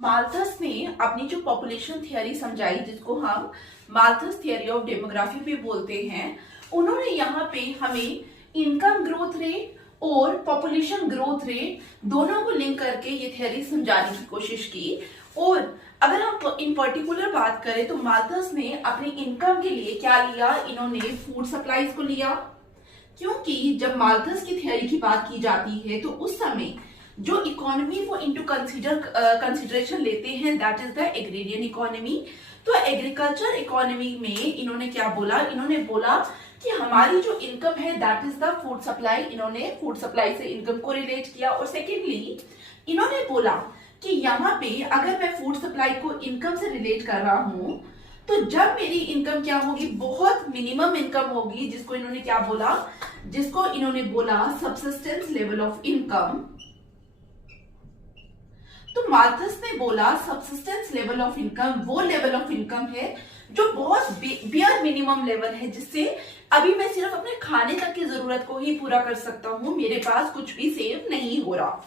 Malthus ने अपनी जो पॉपुलेशन थियरी समझाई, जिसको हम माल्थस थियरी ऑफ डेमोग्राफी भी बोलते हैं, उन्होंने यहाँ पे हमें इनकम ग्रोथ रेट और पॉपुलेशन ग्रोथ रेट दोनों को लिंक करके ये थियरी समझाने की कोशिश की। और अगर हम इन पर्टिकुलर बात करें तो माल्थस ने अपनी इनकम के लिए क्या लिया, इन्होंने फूड सप्लाईज को लिया, क्योंकि जब माल्थस की थियरी की बात की जाती है तो उस समय जो इकोनॉमी वो इनटू कंसिडरेशन लेते हैं, that is the agrarian economy. तो एग्रीकल्चर इकोनॉमी में इन्होंने क्या बोला, इन्होंने बोला कि हमारी जो इनकम है that is the food supply. इन्होंने फूड सप्लाई से इनकम को रिलेट किया। और सेकेंडली इन्होंने बोला कि यहाँ पे अगर मैं फूड सप्लाई को इनकम से रिलेट कर रहा हूं तो जब मेरी इनकम क्या होगी, बहुत मिनिमम इनकम होगी, जिसको इन्होंने क्या बोला, जिसको इन्होंने बोला सब्सिस्टेंस लेवल ऑफ इनकम। तो माल्थस ने बोला सब्सिस्टेंस लेवल ऑफ इनकम वो लेवल ऑफ इनकम है जो बहुत बियर मिनिमम लेवल है, जिससे अभी मैं सिर्फ अपने खाने तक की जरूरत को ही पूरा कर सकता हूं, मेरे पास कुछ भी सेव नहीं हो रहा।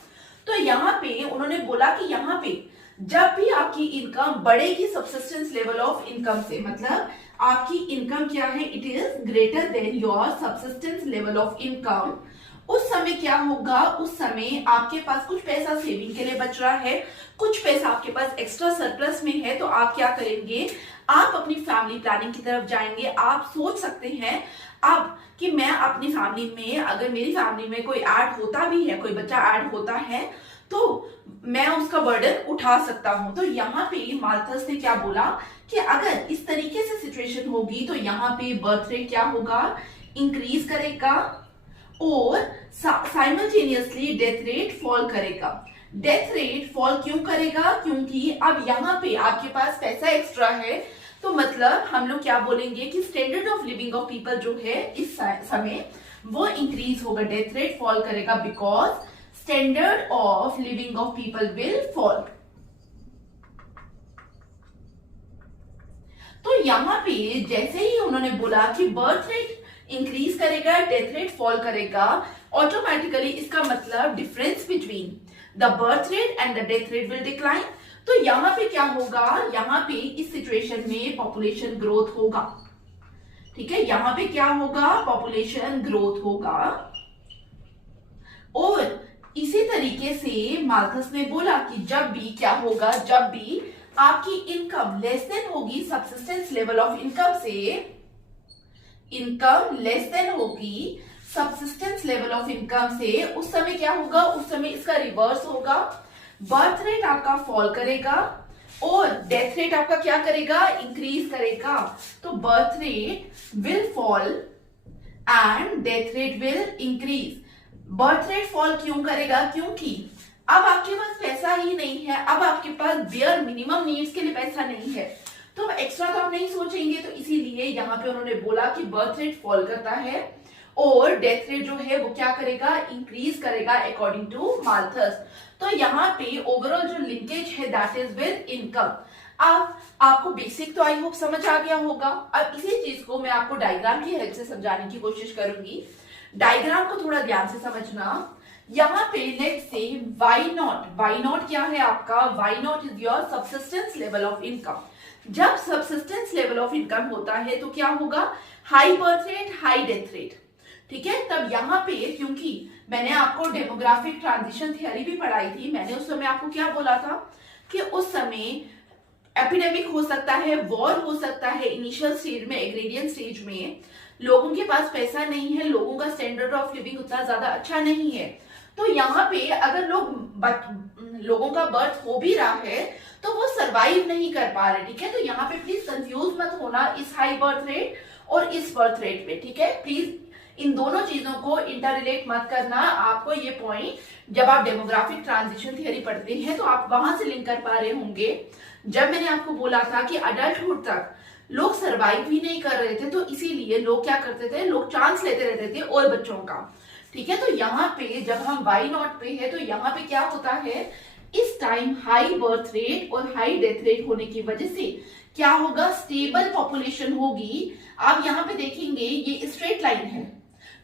तो यहाँ पे उन्होंने बोला कि यहाँ पे जब भी आपकी इनकम बढ़ेगी सब्सिस्टेंस लेवल ऑफ इनकम से, मतलब आपकी इनकम क्या है, it is greater than your subsistence level of income, उस समय क्या होगा, उस समय आपके पास कुछ पैसा सेविंग के लिए बच रहा है, कुछ पैसा आपके पास एक्स्ट्रा सरप्लस में है, तो आप क्या करेंगे, आप अपनी फैमिली प्लानिंग की तरफ जाएंगे। आप सोच सकते हैं अब कि मैं अपनी फैमिली में, अगर मेरी फैमिली में कोई ऐड होता भी है, कोई बच्चा ऐड होता है, तो मैं उसका बर्डन उठा सकता हूं। तो यहाँ पे माल्थस ने क्या बोला कि अगर इस तरीके से सिचुएशन होगी तो यहाँ पे बर्थ रेट क्या होगा, इंक्रीज करेगा और साइमल्टेनियसली डेथ रेट फॉल करेगा। डेथ रेट फॉल क्यों करेगा, क्योंकि अब यहाँ पे आपके पास पैसा एक्स्ट्रा है, तो मतलब हम लोग क्या बोलेंगे कि standard of living of people जो है इस समय वो इंक्रीज होगा, डेथ रेट फॉल करेगा, because standard of living of people will fall. तो यहाँ पे जैसे ही उन्होंने बोला कि बर्थ रेट इंक्रीज करेगा, डेथ रेट फॉल करेगा, ऑटोमेटिकली इसका मतलब difference between the birth rate and the death rate will decline. तो यहाँ पे क्या होगा, यहाँ पे इस सिचुएशन में पॉपुलेशन ग्रोथ होगा। ठीक है, यहाँ पे क्या होगा, पॉपुलेशन ग्रोथ होगा। और इसी तरीके से माल्थस ने बोला कि जब भी क्या होगा, जब भी आपकी इनकम लेस देन होगी सब्सिस्टेंस लेवल ऑफ इनकम से, इनकम लेस देन होगी सब्सिस्टेंस लेवल ऑफ इनकम से, उस समय क्या होगा, उस समय इसका रिवर्स होगा, बर्थ रेट आपका फॉल करेगा और डेथ रेट आपका क्या करेगा, इंक्रीज करेगा। तो birth rate will fall and death rate will increase. Birth rate fall क्यों करेगा, क्योंकि अब आपके पास पैसा ही नहीं है, अब आपके पास बियर मिनिमम नीड्स के लिए पैसा नहीं है, तो एक्स्ट्रा तो आप नहीं सोचेंगे। तो इसीलिए यहाँ पे उन्होंने बोला कि बर्थ रेट फॉल करता है और डेथ रेट जो है वो क्या करेगा, इंक्रीज करेगा अकॉर्डिंग टू माल्थस। तो यहाँ पे ओवरऑल जो लिंकेज है दैट इज विद इनकम। आपको बेसिक तो आई होप समझ आ गया होगा। अब इसी चीज को मैं आपको डायग्राम की हेल्प से समझाने की कोशिश करूंगी। डायग्राम को थोड़ा ध्यान से समझना। यहाँ पे लेट्स से वाई नॉट क्या है आपका, Y naught is your subsistence level of income. जब सब्सिस्टेंस लेवल ऑफ इनकम होता है तो क्या होगा, high birth rate, high death rate. ठीक है, तब यहाँ पे क्योंकि मैंने आपको डेमोग्राफिक ट्रांजिशन थियरी भी पढ़ाई थी, मैंने उस समय आपको क्या बोला था कि उस समय एपिडेमिक हो सकता है, वॉर हो सकता है, इनिशियल स्टेज में, एग्रेरियन स्टेज में लोगों के पास पैसा नहीं है, लोगों का स्टैंडर्ड ऑफ लिविंग उतना ज्यादा अच्छा नहीं है। तो यहाँ पे अगर लोगों का बर्थ हो भी रहा है तो वो सरवाइव नहीं कर पा रहे। ठीक है, तो यहाँ पे प्लीज कंफ्यूज मत होना इस हाई बर्थ रेट और इस बर्थ रेट में। ठीक है, प्लीज इन दोनों चीजों को इंटर रिलेट मत करना। आपको ये पॉइंट जब आप डेमोग्राफिक ट्रांजिशन थियरी पढ़ते हैं तो आप वहां से लिंक कर पा रहे होंगे। जब मैंने आपको बोला था कि अडल्टहुड तक लोग सरवाइव भी नहीं कर रहे थे, तो इसीलिए लोग क्या करते थे, लोग चांस लेते रहते थे और बच्चों का। ठीक है, तो यहाँ पे जब हम वाई नॉट पे है तो यहाँ पे क्या होता है, इस टाइम हाई बर्थ रेट और हाई डेथ रेट होने की वजह से क्या होगा, स्टेबल पॉपुलेशन होगी। आप यहाँ पे देखेंगे ये स्ट्रेट लाइन है।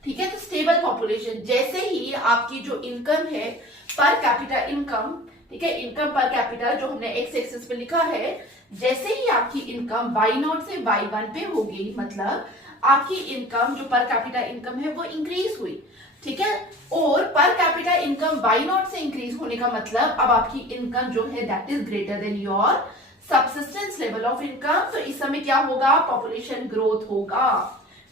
ठीक है, तो स्टेबल पॉपुलेशन, जैसे ही आपकी जो इनकम है पर कैपिटा इनकम ठीक है। इनकम पर कैपिटा जो हमने एक्स एक्सिस पे लिखा है, जैसे ही आपकी इनकम y0 से y1 पे होगी, मतलब आपकी इनकम जो पर कैपिटा इनकम है वो इंक्रीज हुई, ठीक है। और पर कैपिटा इनकम y0 से इंक्रीज होने का मतलब अब आपकी इनकम जो है that is greater than your subsistence level of income. तो इस समय क्या होगा, पॉपुलेशन ग्रोथ होगा,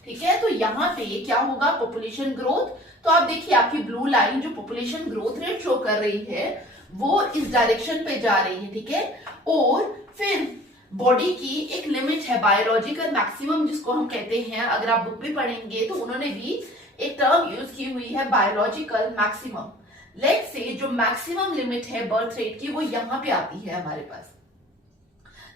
ठीक है। तो यहाँ पे क्या होगा, पॉपुलेशन ग्रोथ। तो आप देखिए आपकी ब्लू लाइन जो पॉपुलेशन ग्रोथ रेट शो कर रही है वो इस डायरेक्शन पे जा रही है, ठीक है। और फिर बॉडी की एक लिमिट है, बायोलॉजिकल मैक्सिमम जिसको हम कहते हैं, अगर आप बुक में पढ़ेंगे तो उन्होंने भी एक टर्म यूज की हुई है बायोलॉजिकल मैक्सिमम। लेट्स से जो मैक्सिमम लिमिट है बर्थ रेट की वो यहाँ पे आती है हमारे पास।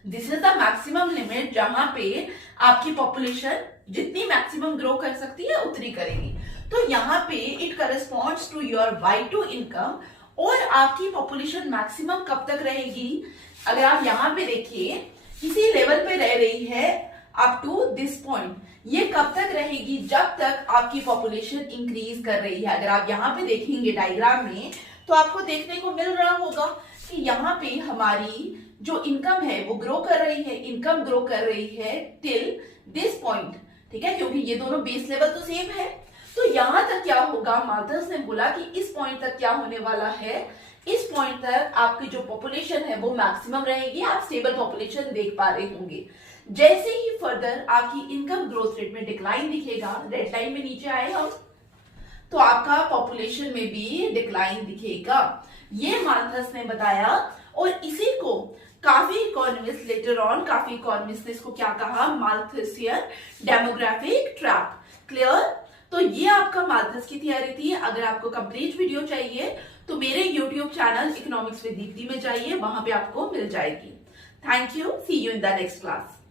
This is the maximum limit जहां पे आपकी पॉपुलेशन जितनी मैक्सिमम ग्रो कर सकती है उतनी करेगी। तो यहाँ पे it corresponds to your y2 income. और आपकी पॉपुलेशन मैक्सिमम कब तक रहेगी, अगर आप यहाँ पे देखिए किसी लेवल पे रह रही है अप टू दिस पॉइंट। ये कब तक रहेगी, जब तक आपकी पॉपुलेशन इंक्रीज कर रही है। अगर आप यहाँ पे देखेंगे डायग्राम में तो आपको देखने को मिल रहा होगा कि यहाँ पे हमारी जो इनकम है वो ग्रो कर रही है, इनकम ग्रो कर रही है टिल दिस पॉइंट, ठीक है, क्योंकि ये दोनों बेस लेवल तो सेम है। तो यहां तक क्या होगा, माल्थस ने बोला कि इस पॉइंट तक क्या होने वाला है, इस पॉइंट तक आपकी जो पॉपुलेशन है वो मैक्सिमम रहेगी, आप स्टेबल पॉपुलेशन देख पा रहे होंगे। जैसे ही फर्दर आपकी इनकम ग्रोथ रेट में डिक्लाइन दिखेगा, रेड लाइन में नीचे आए हम, तो आपका पॉपुलेशन में भी डिक्लाइन दिखेगा, ये माल्थस ने बताया। और इसी को काफी इकोनॉमिस्ट लेटर ऑन, काफी इकोनॉमिस्ट ने इसको क्या कहा, माल्थसियन डेमोग्राफिक ट्रैप। क्लियर। तो ये आपका माल्थस की थियरी थी। अगर आपको कंप्लीट वीडियो चाहिए तो मेरे YouTube channel economics with Deepti में जाइए, वहां पे आपको मिल जाएगी। Thank you, see you in the next class.